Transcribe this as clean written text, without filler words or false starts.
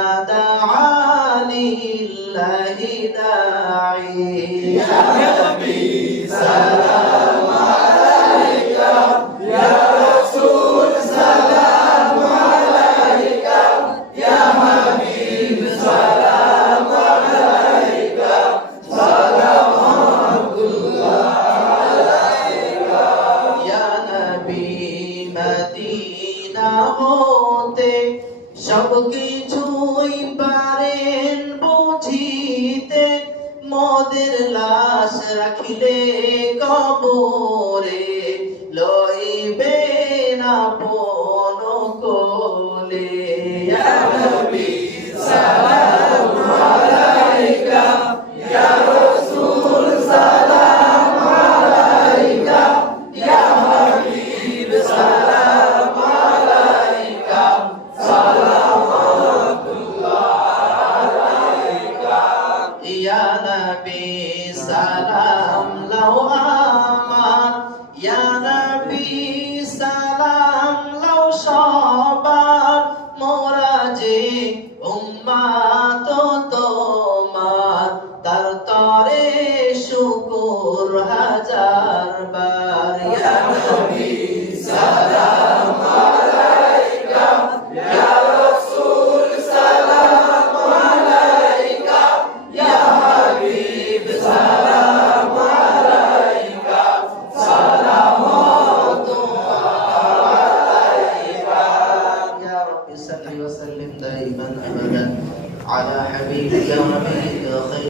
إذا دعاني الله داعي يا نبي سلام عليك يا رسول سلام عليك يا حبيب سلام عليك صلوات الله عليك يا نبي مدينة হতে সব কিছুই পারেন বুঝিতে মোদের লাশ রাখিলে কবরে লইবে না আপন কোলে ইয়া নবী সালাম আলাইকা ইয়া রাসূল সালাম আলাইকা ইয়া হাবিব সালাম আলাইকা ইয়া নবী সালাম লাও আমার ইয়া নবী সালাম লাও সবার মোরা যে উম্মত তোমার তার তরে শুকর হাজার বার ইয়া নবী সালাম আলাইকা ইয়া রাসূল সালাম আলাইকা ইয়া হাবিব সালাম আলাইকা সালাওয়াতুল্লাহ আলাইকা ইয়া রাব্বি সাল্লি ওয়া সাল্লিম দাইমান আবাদান আলা হাবিবিকা ওয়া নাবিয়িকা